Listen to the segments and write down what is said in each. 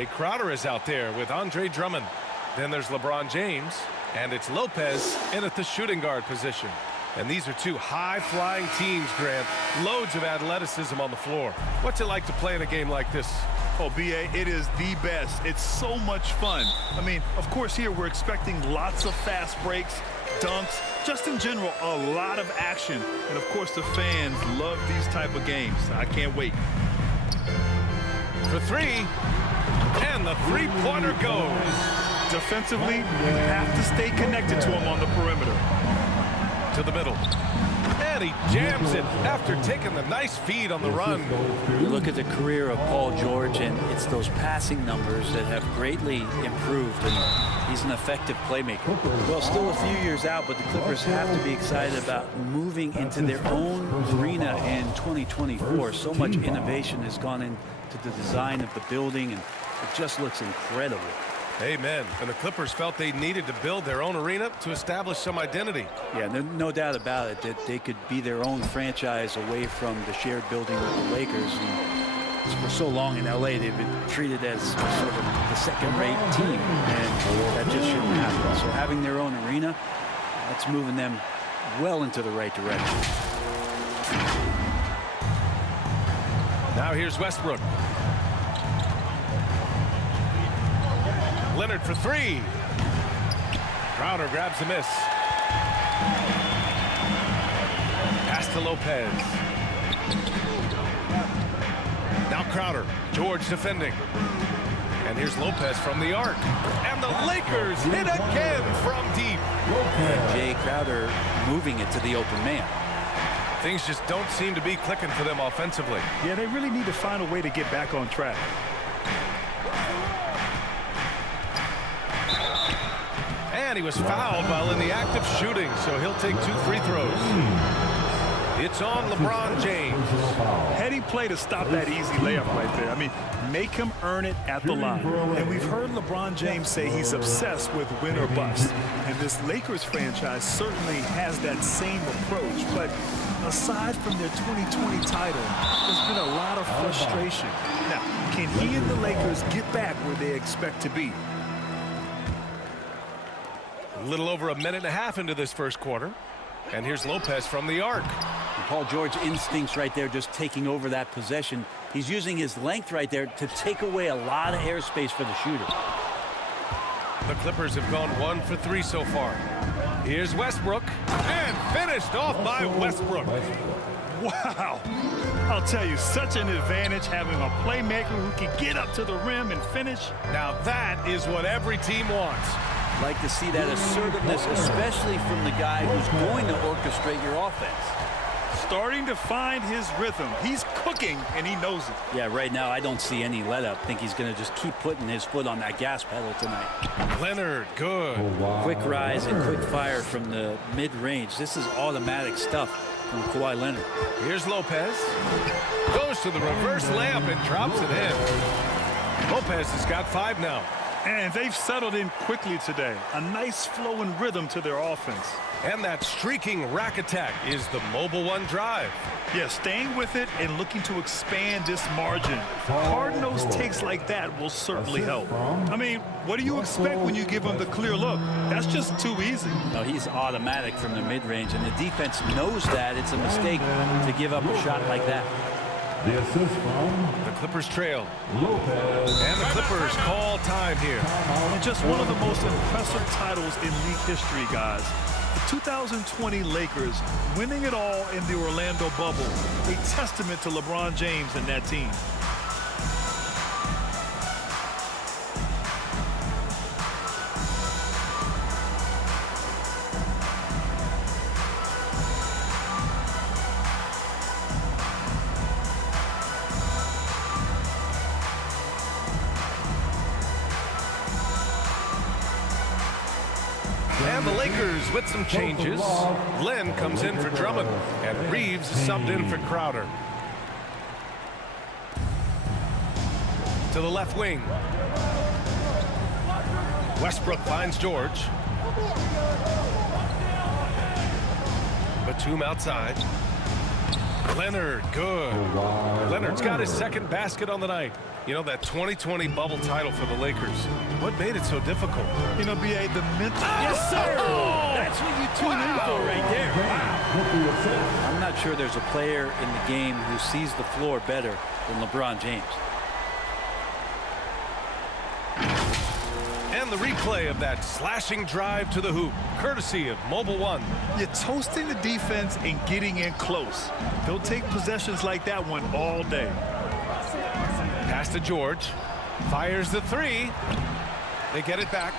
Jay Crowder is out there with Andre Drummond. Then there's LeBron James, and it's Lopez in at the shooting guard position. And these are two high-flying teams, Grant. Loads of athleticism on the floor. What's it like to play in a game like this? Oh, B.A., it is the best. It's so much fun. I mean, of course, here we're expecting lots of fast breaks, dunks, just in general, a lot of action. And, of course, the fans love these type of games. I can't wait. For three, and the three-pointer goes. Defensively, you have to stay connected to him on the perimeter. To the middle. And he jams it after taking the nice feed on the run. You look at the career of Paul George, and it's those passing numbers that have greatly improved, and he's an effective playmaker. Well, still a few years out, but the Clippers have to be excited about moving into their own arena in 2024. So much innovation has gone into the design of the building, and it just looks incredible. Amen. And the Clippers felt they needed to build their own arena to establish some identity. Yeah, no doubt about it that they could be their own franchise away from the shared building with the Lakers. And for so long in LA, they've been treated as sort of the second-rate team, and that just shouldn't happen. So having their own arena, that's moving them well into the right direction. Now here's Westbrook. Leonard for three. Crowder grabs the miss. Pass to Lopez. Now Crowder. George defending. And here's Lopez from the arc. And the Lakers hit again from deep. Jay Crowder moving it to the open man. Things just don't seem to be clicking for them offensively. Yeah, they really need to find a way to get back on track. And he was fouled while in the act of shooting, so he'll take 2 free throws. It's on LeBron James. Heady play to stop that easy layup right there. I mean, make him earn it at the line. And we've heard LeBron James say he's obsessed with win or bust. And this Lakers franchise certainly has that same approach. But aside from their 2020 title, there's been a lot of frustration. Now, can he and the Lakers get back where they expect to be? A little over a minute and a half into this first quarter. And here's Lopez from the arc. And Paul George instincts right there, just taking over that possession. He's using his length right there to take away a lot of airspace for the shooter. The Clippers have gone 1 for 3 so far. Here's Westbrook. And finished off by Westbrook. Wow. I'll tell you, such an advantage having a playmaker who can get up to the rim and finish. Now that is what every team wants. Like to see that assertiveness, especially from the guy who's going to orchestrate your offense. Starting to find his rhythm. He's cooking, and he knows it. Yeah, right now I don't see any let up. I think he's going to just keep putting his foot on that gas pedal tonight. Leonard, good. Quick rise and quick fire from the mid-range. This is automatic stuff from Kawhi Leonard. Here's Lopez. Goes to the reverse layup and drops it in. Lopez has got 5 now. And they've settled in quickly today. A nice flow and rhythm to their offense. And that streaking rack attack is the mobile one drive. Yeah, staying with it and looking to expand this margin. Hard-nosed takes like that will certainly help. I mean, what do you expect when you give him the clear look? That's just too easy. No, he's automatic from the mid-range, and the defense knows that. It's a mistake to give up a shot like that. The assist from the Clippers trail. Lopez. And the Clippers call time here. And just one of the most impressive titles in league history, guys. The 2020 Lakers winning it all in the Orlando bubble. A testament to LeBron James and that team. And the Lakers with some changes. Glenn comes in for Drummond, and Reeves subbed in for Crowder. To the left wing. Westbrook finds George. Batum outside. Leonard, good. Leonard's got his second basket on the night. You know, that 2020 bubble title for the Lakers. What made it so difficult? You know, B.A., the mental... Yes, sir! That's what you tune in for right there. Wow. I'm not sure there's a player in the game who sees the floor better than LeBron James. And the replay of that slashing drive to the hoop, courtesy of Mobile One. You're toasting the defense and getting in close. They'll take possessions like that one all day. Pass to George. Fires the three. They get it back.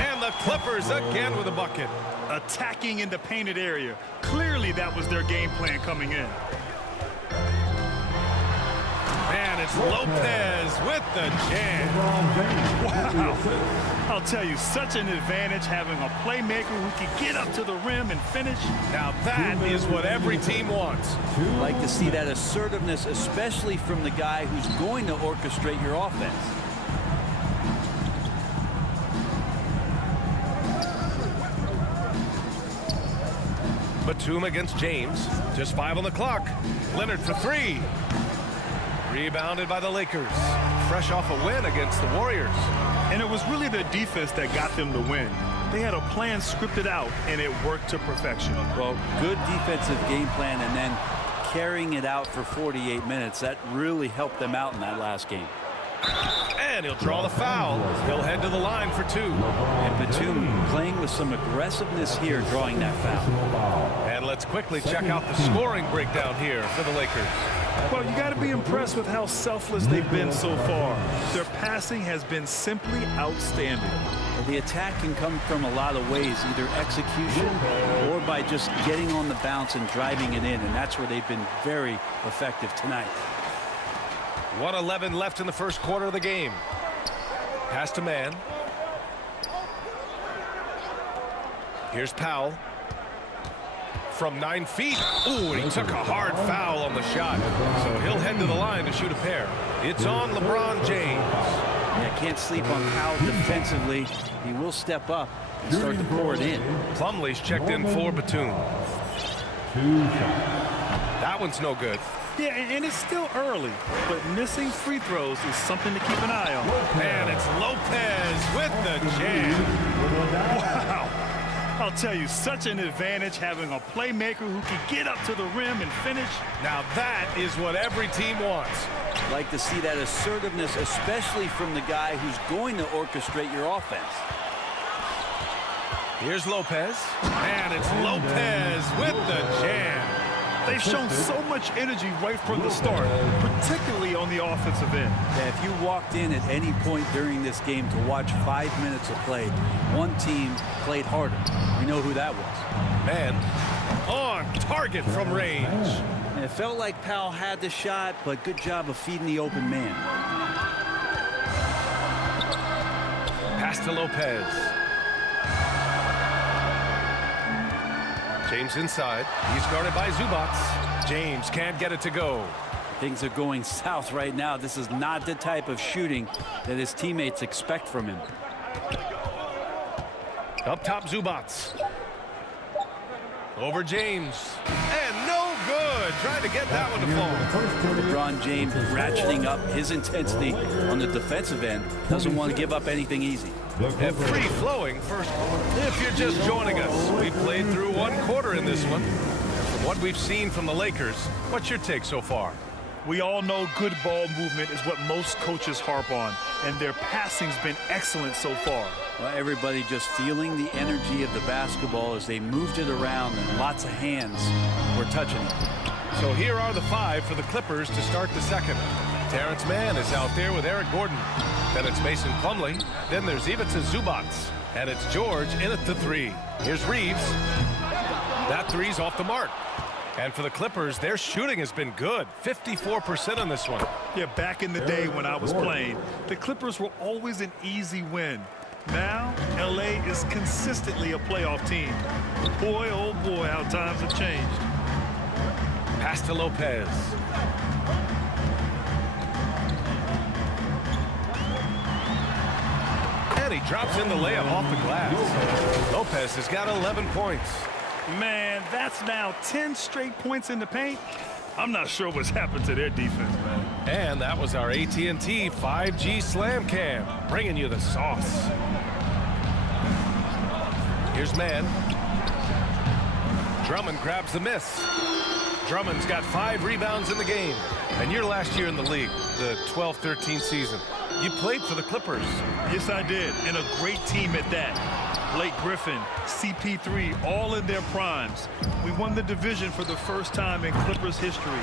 And the Clippers again with a bucket. Attacking in the painted area. Clearly that was their game plan coming in. And it's Lopez with the jam. Wow. I'll tell you, such an advantage having a playmaker who can get up to the rim and finish. Now that is what every team wants. Like to see that assertiveness, especially from the guy who's going to orchestrate your offense. Batum against James. Just 5 on the clock. Leonard for 3. Rebounded by the Lakers. Fresh off a win against the Warriors. And it was really their defense that got them the win. They had a plan scripted out, and it worked to perfection. Well, good defensive game plan and then carrying it out for 48 minutes. That really helped them out in that last game. And he'll draw the foul. He'll head to the line for 2. And Batum playing with some aggressiveness here, drawing that foul. And let's quickly check out the scoring breakdown here for the Lakers. Well, you got to be impressed with how selfless they've been so far. Their passing has been simply outstanding. The attack can come from a lot of ways, either execution or by just getting on the bounce and driving it in, and that's where they've been very effective tonight. 1:11 left in the first quarter of the game. Pass to Man. Here's Powell. From 9 feet. Ooh, and he took a hard foul on the shot. So he'll head to the line to shoot a pair. It's on LeBron James. Yeah, can't sleep on Powell defensively. He will step up and start to pour it in. Plumlee's checked in for Batum. That one's no good. Yeah, and it's still early, but missing free throws is something to keep an eye on. And it's Lopez with the jam. Wow. I'll tell you, such an advantage having a playmaker who can get up to the rim and finish. Now that is what every team wants. Like to see that assertiveness, especially from the guy who's going to orchestrate your offense. Here's Lopez. And it's Lopez with the jam. They've shown so much energy right from the start, particularly on the offensive end. Yeah, if you walked in at any point during this game to watch 5 minutes of play, one team played harder. We know who that was. Man on target from range. And it felt like Powell had the shot, but good job of feeding the open man. Pass to Lopez. James inside. He's guarded by Zubats. James can't get it to go. Things are going south right now. This is not the type of shooting that his teammates expect from him. Up top, Zubats. Over James. And no good. Trying to get that one to fall. LeBron James ratcheting up his intensity on the defensive end. Doesn't want to give up anything easy. And free-flowing first quarter. If you're just joining us, we played through 1 quarter in this one. From what we've seen from the Lakers, what's your take so far? We all know good ball movement is what most coaches harp on, and their passing's been excellent so far. Well, everybody just feeling the energy of the basketball as they moved it around, and lots of hands were touching it. So here are the 5 for the Clippers to start the second. Terrence Mann is out there with Eric Gordon. Then it's Mason Plumlee. Then there's Ivica Zubats. And it's George in at the 3. Here's Reeves. That 3's off the mark. And for the Clippers, their shooting has been good. 54% on this one. Yeah, back in the day when I was playing, the Clippers were always an easy win. Now, LA is consistently a playoff team. Boy, oh boy, how times have changed. Pass to Lopez. And he drops in the layup off the glass. Lopez has got 11 points. Man, that's now 10 straight points in the paint. I'm not sure what's happened to their defense, man. And that was our AT&T 5G Slam Cam, bringing you the sauce. Here's man. Drummond grabs the miss. Drummond's got 5 rebounds in the game. And your last year in the league, the 12-13 season, you played for the Clippers. Yes, I did, and a great team at that. Blake Griffin, CP3, all in their primes. We won the division for the first time in Clippers history.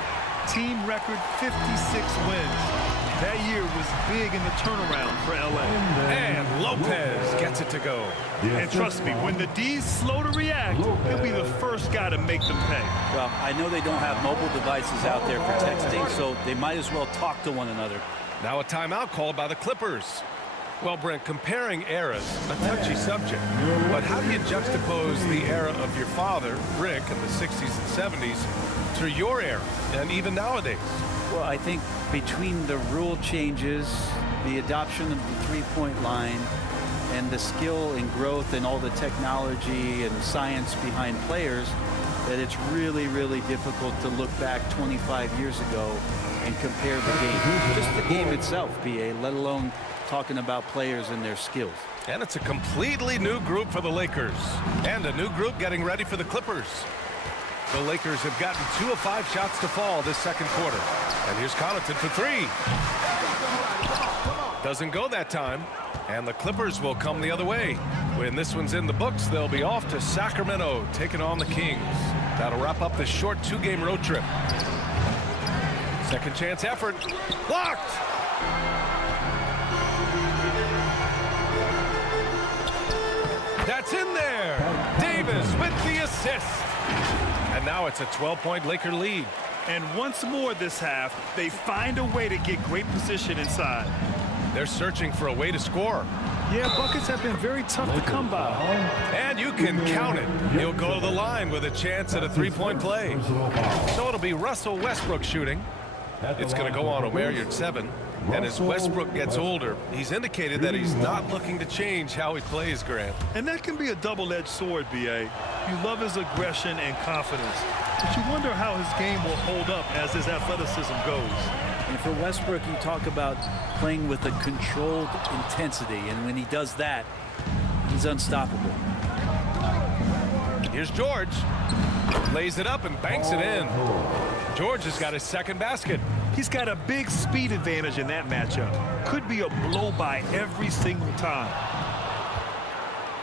Team record 56 wins. That year was big in the turnaround for LA. And Lopez gets it to go. And trust me, when the D's slow to react, he'll be the first guy to make them pay. Well, I know they don't have mobile devices out there for texting, so they might as well talk to one another. Now a timeout called by the Clippers. Well, Brent, comparing eras, a touchy subject. But how do you juxtapose the era of your father, Rick, in the 60s and 70s to your era and even nowadays? Well, I think between the rule changes, the adoption of the three-point line, and the skill and growth and all the technology and science behind players, that it's really, really difficult to look back 25 years ago and compare the game. Just the game itself, PA, let alone talking about players and their skills. And it's a completely new group for the Lakers. And a new group getting ready for the Clippers. The Lakers have gotten 2 of 5 shots to fall this second quarter. And here's Connaughton for 3. Doesn't go that time. And the Clippers will come the other way. When this one's in the books, they'll be off to Sacramento, taking on the Kings. That'll wrap up the short 2-game road trip. Second chance effort. Blocked! That's in there. Davis with the assist. And now it's a 12-point Laker lead. And once more this half, they find a way to get great position inside. They're searching for a way to score. Yeah, buckets have been very tough to come by. And you can count it. He'll go to the line with a chance at a 3-point play. So it'll be Russell Westbrook shooting. It's going to go on Omer 7. And as Westbrook gets older, he's indicated that he's not looking to change how he plays, Grant. And that can be a double-edged sword, B.A. You love his aggression and confidence, but you wonder how his game will hold up as his athleticism goes. And for Westbrook, you talk about playing with a controlled intensity, and when he does that, he's unstoppable. Here's George. Lays it up and banks it in. George has got his second basket. He's got a big speed advantage in that matchup. Could be a blow-by every single time.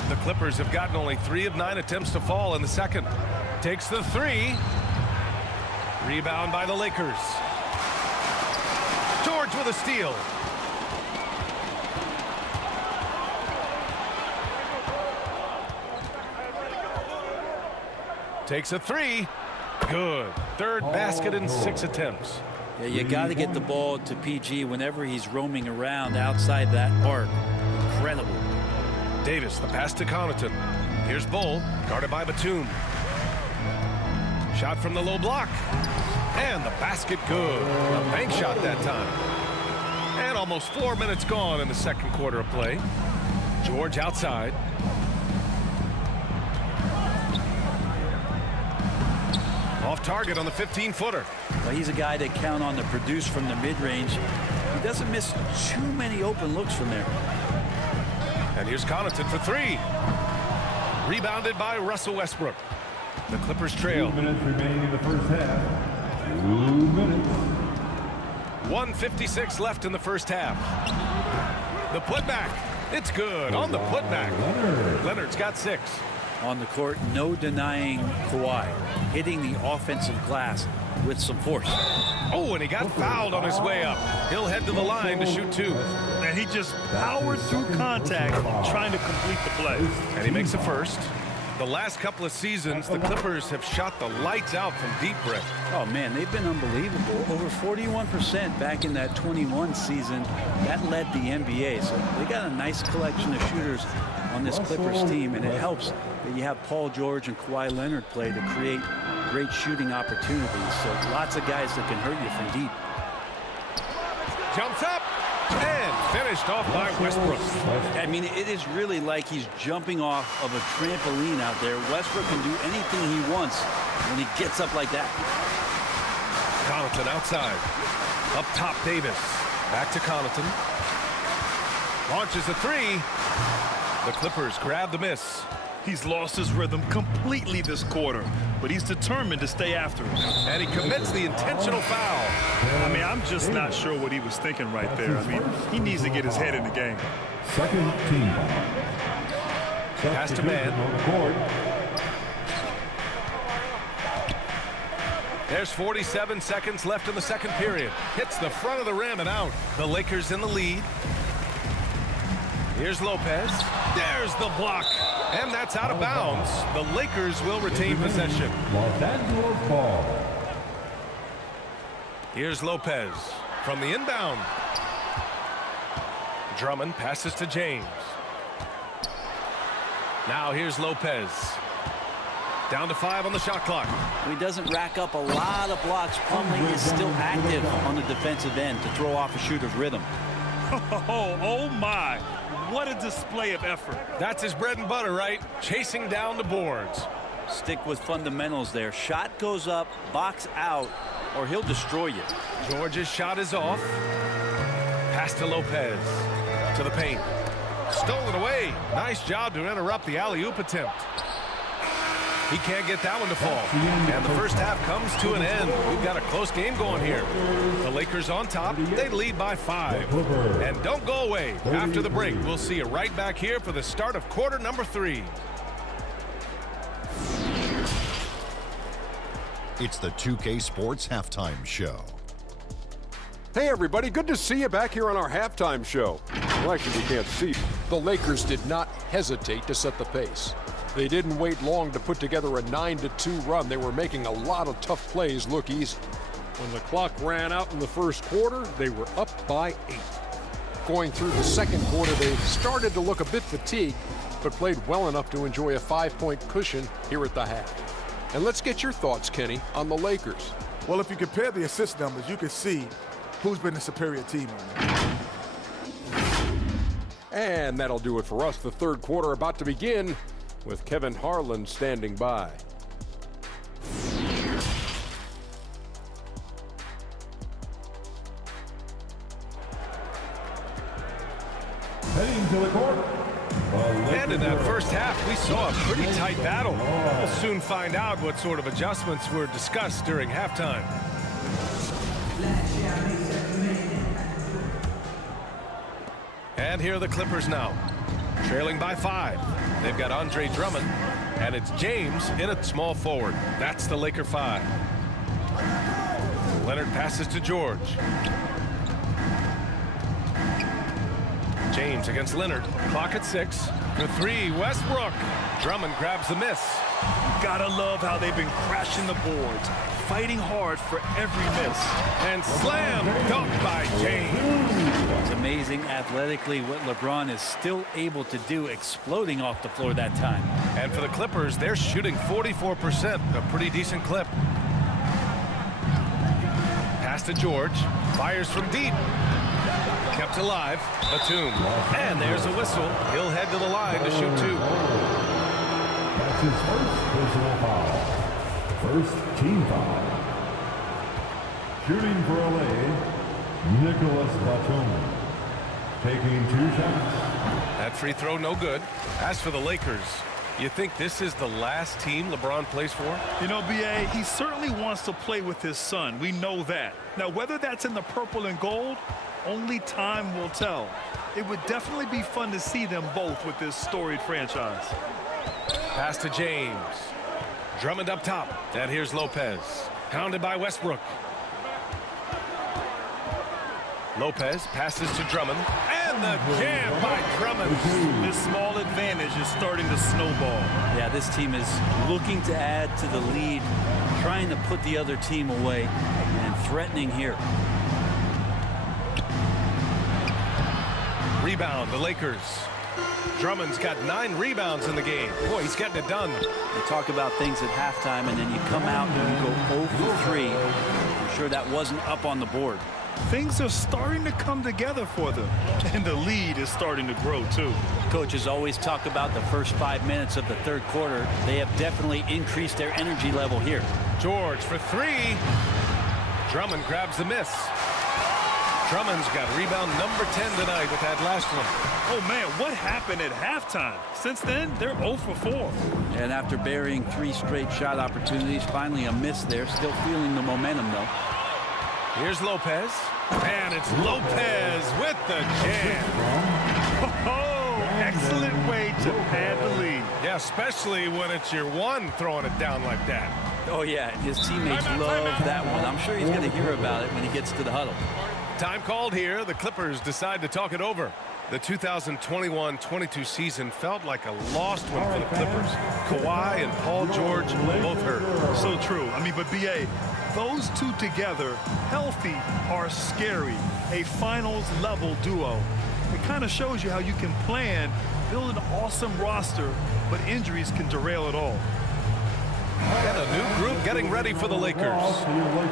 The Clippers have gotten only 3 of 9 attempts to fall in the second. Takes the 3. Rebound by the Lakers. George with a steal. Takes a 3. Good. Third basket in 6 attempts. Yeah, you got to get the ball to PG whenever he's roaming around outside that arc. Incredible. Davis, the pass to Connaughton. Here's Bull, guarded by Batum. Shot from the low block. And the basket good. A bank shot that time. And almost 4 minutes gone in the second quarter of play. George outside. Off target on the 15-footer. Well, he's a guy that count on to produce from the mid-range. He doesn't miss too many open looks from there. And here's Connaughton for 3. Rebounded by Russell Westbrook. The Clippers trail. 2 minutes remaining in the first half. 2 minutes. 1:56 left in the first half. The putback. It's good on the putback. Leonard's got 6. On the court, no denying Kawhi hitting the offensive glass with some force. Oh, and he got fouled on his way up. He'll head to the line to shoot 2. And he just powered through contact trying to complete the play. And he makes a first. The last couple of seasons, the Clippers have shot the lights out from deep, Brett. Oh, man, they've been unbelievable. Over 41% back in that 21 season. That led the NBA. So they got a nice collection of shooters on this Clippers team, and it helps that you have Paul George and Kawhi Leonard play to create great shooting opportunities. So lots of guys that can hurt you from deep. Jumps up and finishes. finished off by Westbrook. I mean, it is really like he's jumping off of a trampoline out there. Westbrook can do anything he wants when he gets up like that. Connaughton outside. Up top, Davis. Back to Connaughton. Launches a three. The Clippers grab the miss. He's lost his rhythm completely this quarter, but he's determined to stay after it. And he commits the intentional foul. I mean, I'm just not sure what he was thinking right there. I mean, he needs to get his head in the game. Second team. Pass to man. On the court. There's 47 seconds left in the second period. Hits the front of the rim and out. The Lakers in the lead. Here's Lopez. There's the block. And that's out of bounds. The Lakers will retain possession. Los Angeles ball. Here's Lopez from the inbound. Drummond passes to James. Now here's Lopez. Down to 5 on the shot clock. He doesn't rack up a lot of blocks. Plumlee is still active on the defensive end to throw off a shooter's rhythm. Oh my. What a display of effort. That's his bread and butter, right? Chasing down the boards. Stick with fundamentals there. Shot goes up, box out, or he'll destroy you. George's shot is off. Pass to Lopez. To the paint. Stolen away. Nice job to interrupt the alley-oop attempt. He can't get that one to fall. And the first half comes to an end. We've got a close game going here. The Lakers on top. They lead by 5. And don't go away. After the break, we'll see you right back here for the start of quarter number 3. It's the 2K Sports Halftime Show. Hey everybody, good to see you back here on our halftime show. Well, actually you can't see. The Lakers did not hesitate to set the pace. They didn't wait long to put together a 9-2 run. They were making a lot of tough plays look easy. When the clock ran out in the first quarter, they were up by 8. Going through the second quarter, they started to look a bit fatigued, but played well enough to enjoy a 5-point cushion here at the half. And let's get your thoughts, Kenny, on the Lakers. Well, if you compare the assist numbers, you can see who's been the superior team on them. And that'll do it for us. The third quarter about to begin with Kevin Harlan standing by. Heading to the court. And in that first half, we saw a pretty tight battle. We'll soon find out what sort of adjustments were discussed during halftime. And here are the Clippers now, trailing by 5. They've got Andre Drummond, and it's James in at small forward. That's the Laker 5. Leonard passes to George. James against Leonard. Clock at 6. The 3, Westbrook. Drummond grabs the miss. Gotta love how they've been crashing the boards, fighting hard for every miss. And slam dunk by James. It's amazing athletically what LeBron is still able to do, exploding off the floor that time. And for the Clippers, they're shooting 44%, a pretty decent clip. Pass to George. Fires from deep. Kept alive. Batum. And there's a whistle. He'll head to the line to shoot 2. That's his first personal foul. First team foul. Shooting for LA, Nicholas Batum. Taking 2 shots. That free throw no good. As for the Lakers, you think this is the last team LeBron plays for? You know, B.A., he certainly wants to play with his son. We know that. Now, whether that's in the purple and gold, only time will tell. It would definitely be fun to see them both with this storied franchise. Pass to James. Drummond up top. And here's Lopez. Pounded by Westbrook. Lopez passes to Drummond. And the jam by Drummond. This small advantage is starting to snowball. Yeah, this team is looking to add to the lead, trying to put the other team away, and threatening here. Rebound, the Lakers. Drummond's got 9 rebounds in the game. Boy, he's getting it done. You talk about things at halftime, and then you come out and you go 0 for 3. I'm sure that wasn't up on the board. things are starting to come together for them. And the lead is starting to grow, too. Coaches always talk about the first 5 minutes of the third quarter. They have definitely increased their energy level here. George for three. Drummond grabs the miss. Drummond's got rebound number 10 tonight with that last one. Oh, man, what happened at halftime? Since then, they're 0 for 4. And after burying 3 straight shot opportunities, finally a miss there. Still feeling the momentum, though. Here's Lopez. And it's Lopez with the jam. Oh, excellent way to pad the lead. Yeah, especially when it's your one throwing it down like that. Oh, yeah, his teammates love that one. I'm sure he's going to hear about it when he gets to the huddle. Time called here. The Clippers decide to talk it over. The 2021-22 season felt like a lost one for the Clippers. Kawhi and Paul George both hurt. So true. I mean, but B.A., those two together, healthy, are scary. A finals-level duo. It kind of shows you how you can plan, build an awesome roster, but injuries can derail it all. And a new group getting ready for the Lakers.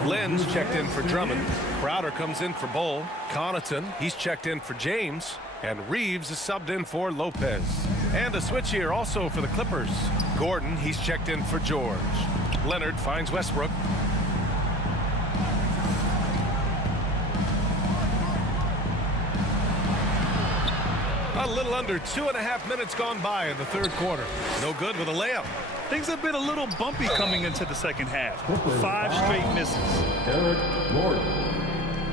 Lynn's checked in for Drummond. Crowder comes in for Bull. Connaughton, he's checked in for James. And Reeves is subbed in for Lopez. And a switch here also for the Clippers. Gordon, he's checked in for George. Leonard finds Westbrook. A little under 2.5 minutes gone by in the third quarter. No good with a layup. Things have been a little bumpy coming into the second half. 5 straight misses. Eric Gordon.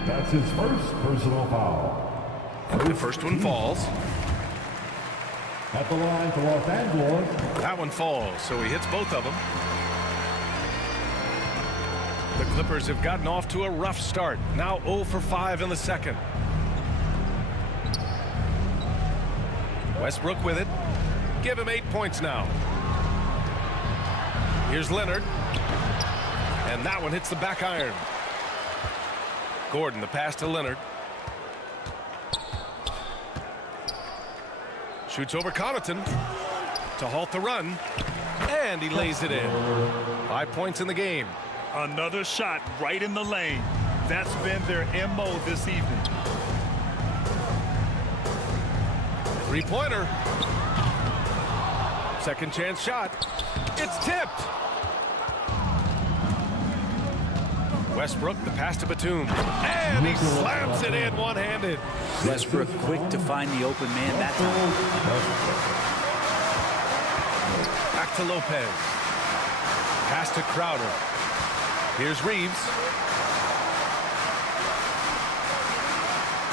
That's his first personal foul. The first one falls. At the line for Los Angeles. That one falls, so he hits both of them. The Clippers have gotten off to a rough start. Now 0 for 5 in the second. Westbrook with it. Give him 8 points now. Here's Leonard. And that one hits the back iron. Gordon, the pass to Leonard. Shoots over Connaughton to halt the run. And he lays it in. 5 points in the game. Another shot right in the lane. That's been their MO this evening. Three-pointer. Second chance shot. It's tipped. Westbrook, the pass to Batum. And he slams it in one-handed. Westbrook quick to find the open man that time. Back to Lopez. Pass to Crowder. Here's Reeves.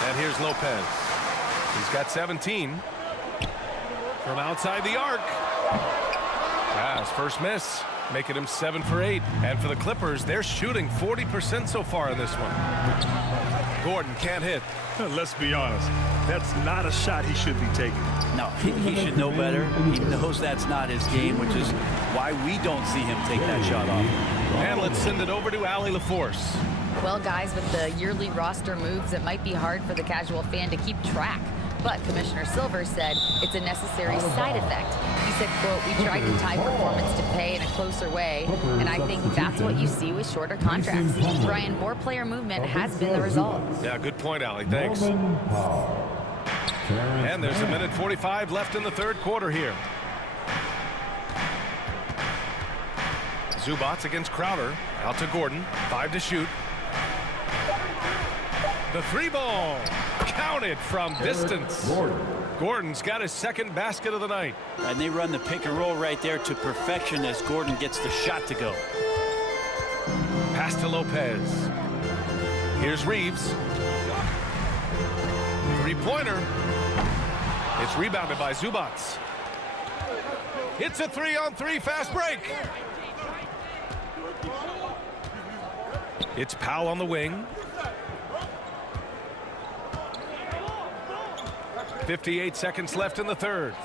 And here's Lopez. He's got 17. From outside the arc. His first miss, making him 7 for 8. And for the Clippers, they're shooting 40% so far in this one. Gordon can't hit. Let's be honest. That's not a shot he should be taking. No, he should know better. He knows that's not his game, which is why we don't see him take that shot off. And let's send it over to Allie LaForce. Well, guys, with the yearly roster moves, it might be hard for the casual fan to keep track. But Commissioner Silver said it's a necessary side effect. He said, quote, "We tried to tie performance to pay in a closer way, and I think that's what you see with shorter contracts. Brian, more player movement has been the result." Yeah, good point, Allie. Thanks. And there's 1:45 left in the third quarter here. Zubats against Crowder. Out to Gordon. 5 to shoot. The 3 ball. Counted from distance. Gordon's got his second basket of the night. And they run the pick and roll right there to perfection as Gordon gets the shot to go. Pass to Lopez. Here's Reeves. 3-pointer. It's rebounded by Zubats. It's a 3-on-3 fast break. It's Powell on the wing. 58 seconds left in the third.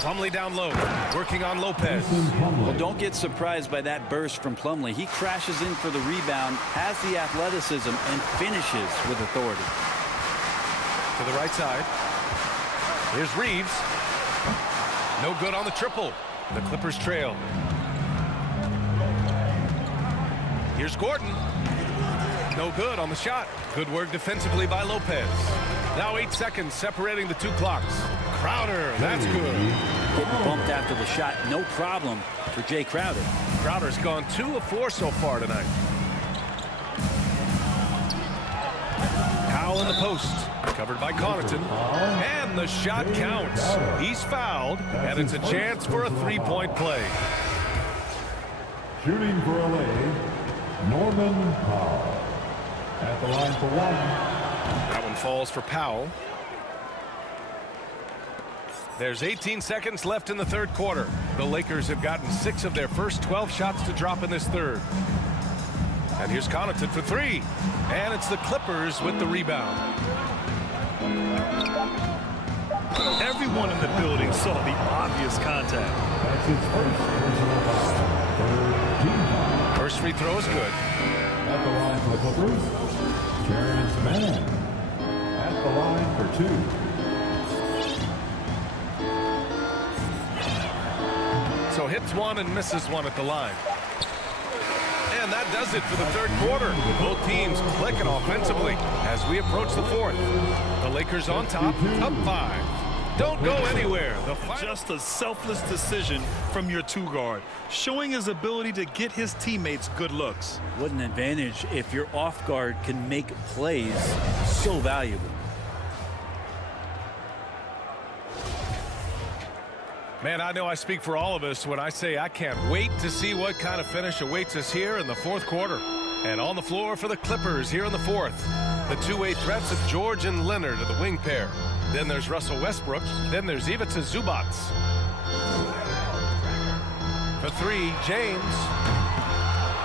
Plumlee down low, working on Lopez. Well, don't get surprised by that burst from Plumlee. He crashes in for the rebound, has the athleticism, and finishes with authority. To the right side. Here's Reeves. No good on the triple. The Clippers trail. Here's Gordon. No good on the shot. Good work defensively by Lopez. Now 8 seconds separating the two clocks. Crowder, that's good. Getting bumped after the shot, no problem for Jay Crowder. Crowder's gone 2 of 4 so far tonight. Powell in the post. Covered by Connaughton. And the shot counts. He's fouled, and it's a chance for a three-point play. Shooting for LA, Norman Powell. At the line for one. That one falls for Powell. There's 18 seconds left in the third quarter. The Lakers have gotten 6 of their first 12 shots to drop in this third. And here's Connaughton for 3. And it's the Clippers with the rebound. Everyone in the building saw the obvious contact. That's his first personal foul. Third team foul. First free throw is good. At the line for the Clippers, Terrence Mann. At the line for 2. So hits one and misses one at the line. And that does it for the third quarter. Both teams clicking offensively as we approach the fourth. The Lakers on top, up 5. Don't go anywhere. Just a selfless decision from your two-guard, showing his ability to get his teammates good looks. What an advantage if your off guard can make plays so valuable. Man, I know I speak for all of us when I say I can't wait to see what kind of finish awaits us here in the fourth quarter. And on the floor for the Clippers here in the fourth, the two-way threats of George and Leonard are the wing pair. Then there's Russell Westbrook. Then there's Ivica Zubac. For 3, James.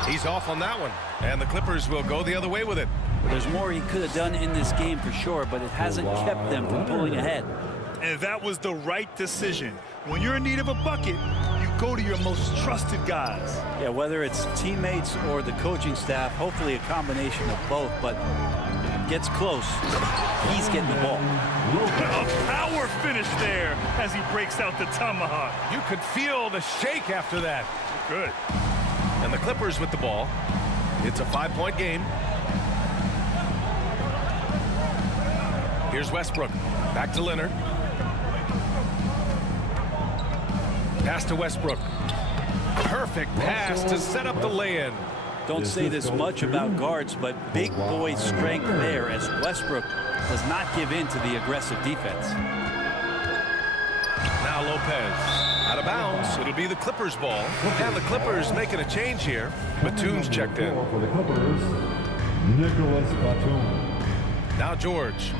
He's off on that one. And the Clippers will go the other way with it. There's more he could have done in this game for sure, but it hasn't kept them from pulling ahead. And that was the right decision. When you're in need of a bucket, you go to your most trusted guys. Yeah, whether it's teammates or the coaching staff, hopefully a combination of both, but gets close. He's getting the ball. A power finish there as he breaks out the tomahawk. You could feel the shake after that. Good. And the Clippers with the ball. It's a 5-point game. Here's Westbrook. Back to Leonard. Pass to Westbrook. Perfect pass to set up the lay-in. Don't say this much about guards, but big boy strength there as Westbrook does not give in to the aggressive defense. Now Lopez. Out of bounds. It'll be the Clippers ball. And the Clippers making a change here. Batum's checked in. For the Clippers, Nicholas Batum. Now George.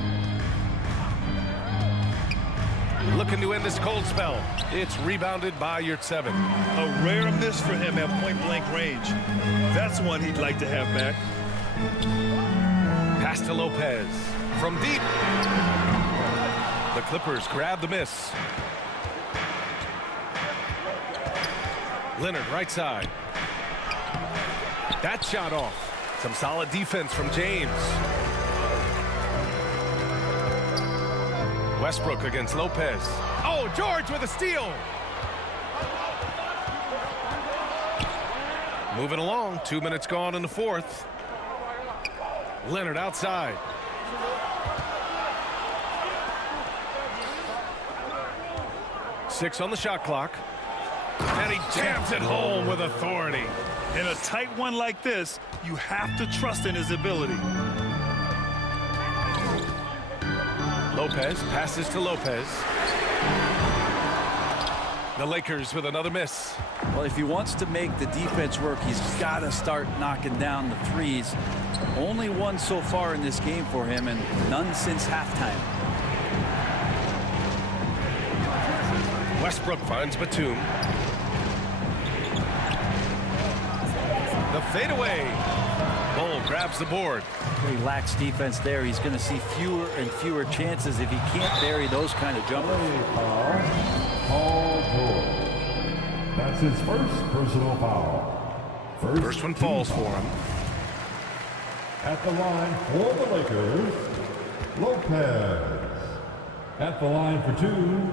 Looking to end this cold spell. It's rebounded by Yurtseven. A rare miss for him at point-blank range. That's one he'd like to have back. Pass to Lopez. From deep. The Clippers grab the miss. Leonard right side. That shot off. Some solid defense from James. Westbrook against Lopez. Oh, George with a steal. Moving along. 2 minutes gone in the fourth. Leonard outside. Six on the shot clock. And he jams it home with authority. In a tight one like this, you have to trust in his ability. Lopez passes to Lopez. The Lakers with another miss. Well, if he wants to make the defense work, he's got to start knocking down the threes. Only one so far in this game for him, and none since halftime. Westbrook finds Batum. The fadeaway. Bull grabs the board. Relaxed defense there. He's going to see fewer and fewer chances if he can't bury those kind of jumpers. Paul George. That's his first personal foul. First one falls for him. At the line for the Lakers, Lopez. At the line for 2.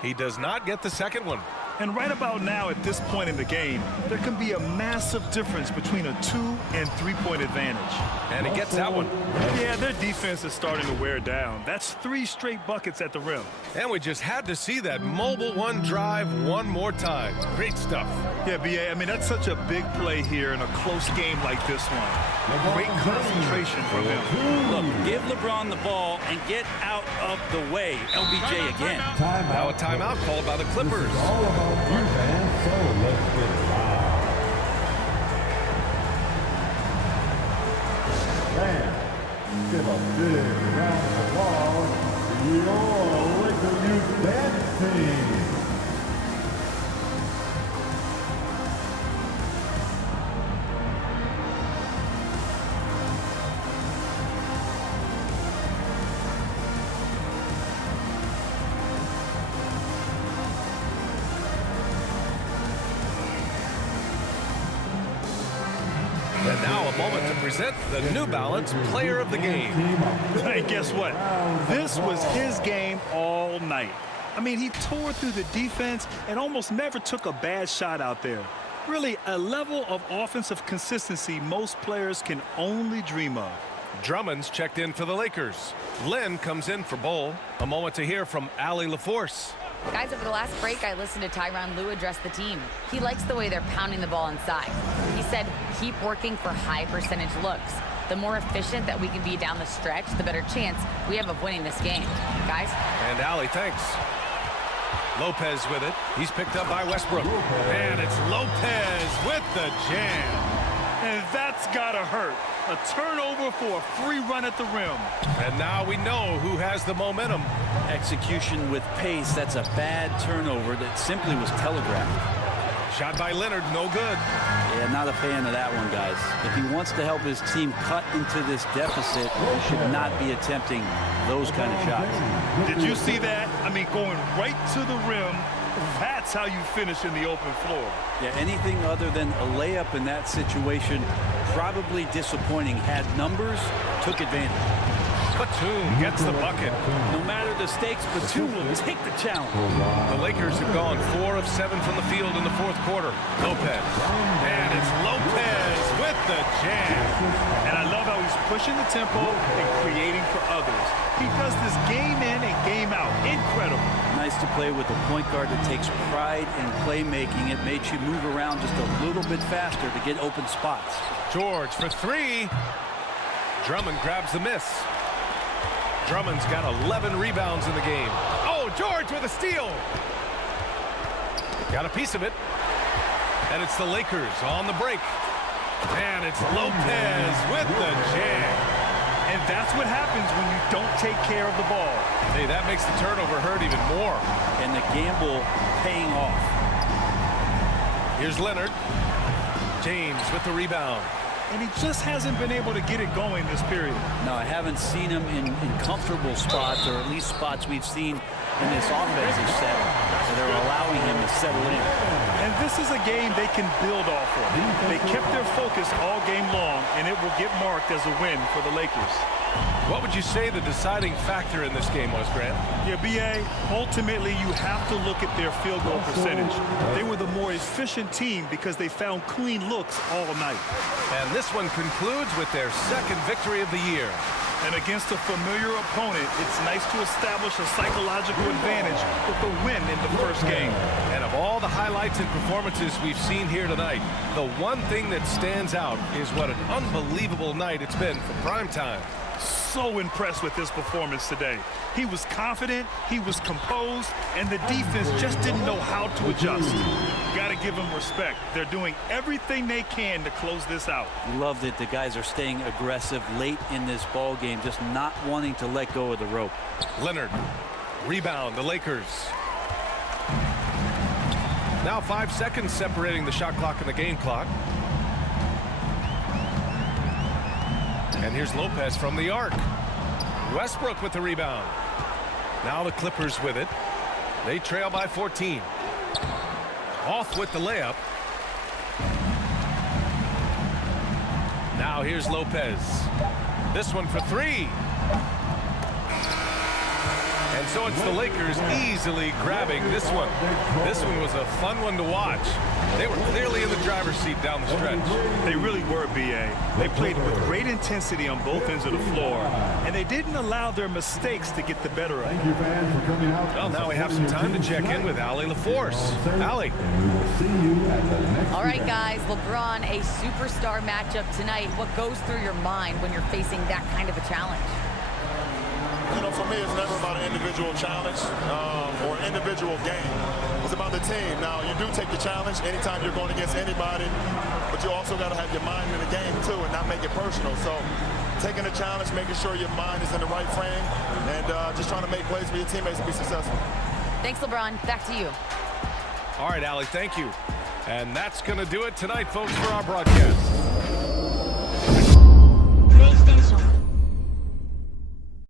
He does not get the second one. And right about now, at this point in the game, there can be a massive difference between a 2- and 3-point advantage. And he gets that one. Yeah, their defense is starting to wear down. That's 3 straight buckets at the rim. And we just had to see that mobile one drive one more time. Great stuff. Yeah, B.A., I mean, that's such a big play here in a close game like this one. Great concentration from him. Look, give LeBron the ball and get out of the way. LBJ again. Now a timeout called by the Clippers. It's all about defense, so let's get loud. And give a big round of applause to your Laker Youth Dance Team. And now a moment to present the New Balance Player of the Game. Hey, guess what? This was his game all night. I mean, he tore through the defense and almost never took a bad shot out there. Really, a level of offensive consistency most players can only dream of. Drummond's checked in for the Lakers. Lynn comes in for Bull. A moment to hear from Allie LaForce. Guys, over the last break, I listened to Tyronn Lue address the team. He likes the way they're pounding the ball inside. He said, keep working for high percentage looks. The more efficient that we can be down the stretch, the better chance we have of winning this game. Guys? And Allie, thanks. Lopez with it. He's picked up by Westbrook. And it's Lopez with the jam. And that's gotta hurt. A turnover for a free run at the rim. And now we know who has the momentum. Execution with pace. That's a bad turnover that simply was telegraphed. Shot by Leonard, no good. Yeah, not a fan of that one, guys. If he wants to help his team cut into this deficit, he should not be attempting those kind of shots. Did you see that? I mean, going right to the rim. That's how you finish in the open floor. Yeah, anything other than a layup in that situation, probably disappointing. Had numbers, took advantage. Batum gets the bucket. No matter the stakes, Batum will take the challenge. The Lakers have gone 4 of 7 from the field in the fourth quarter. Lopez. And it's Lopez with the jam. And I love how he's pushing the tempo and creating for others. He does this game in and game out. Incredible. Nice to play with a point guard that takes pride in playmaking. It makes you move around just a little bit faster to get open spots. George for 3. Drummond grabs the miss. Drummond's got 11 rebounds in the game. Oh, George with a steal. Got a piece of it. And it's the Lakers on the break. And it's Lopez with the jam. And that's what happens when you don't take care of the ball. Hey, that makes the turnover hurt even more. And the gamble paying off. Here's Leonard. James with the rebound. And he just hasn't been able to get it going this period. No, I haven't seen him in comfortable spots, or at least spots we've seen in this offensive set that are allowing him to settle in. And this is a game they can build off of. They kept their focus all game long, and it will get marked as a win for the Lakers. What would you say the deciding factor in this game was, Grant? Yeah, B.A., ultimately you have to look at their field goal percentage. They were the more efficient team because they found clean looks all night. And this one concludes with their second victory of the year. And against a familiar opponent, it's nice to establish a psychological advantage with the win in the first game. And of all the highlights and performances we've seen here tonight, the one thing that stands out is what an unbelievable night it's been for primetime. So impressed with his performance today. He was confident, he was composed, and the defense just didn't know how to adjust. Got to give him respect. They're doing everything they can to close this out. Love that the guys are staying aggressive late in this ball game, just not wanting to let go of the rope. Leonard, rebound, the Lakers. Now 5 seconds separating the shot clock and the game clock. And here's Lopez from the arc. Westbrook with the rebound. Now the Clippers with it. They trail by 14. Off with the layup. Now here's Lopez. This one for 3. And so it's the Lakers easily grabbing this one. This one was a fun one to watch. They were clearly in the driver's seat down the stretch. They really were, B.A. They played with great intensity on both ends of the floor, and they didn't allow their mistakes to get the better of them. Well, now we have some time to check in with Allie LaForce. Allie. All right, guys, LeBron, a superstar matchup tonight. What goes through your mind when you're facing that kind of a challenge? You know, for me, it's never about an individual challenge or an individual game. It's about the team. Now, you do take the challenge anytime you're going against anybody, but you also got to have your mind in the game, too, and not make it personal. So taking the challenge, making sure your mind is in the right frame, and just trying to make plays for your teammates to be successful. Thanks, LeBron. Back to you. All right, Allie, thank you. And that's going to do it tonight, folks, for our broadcast.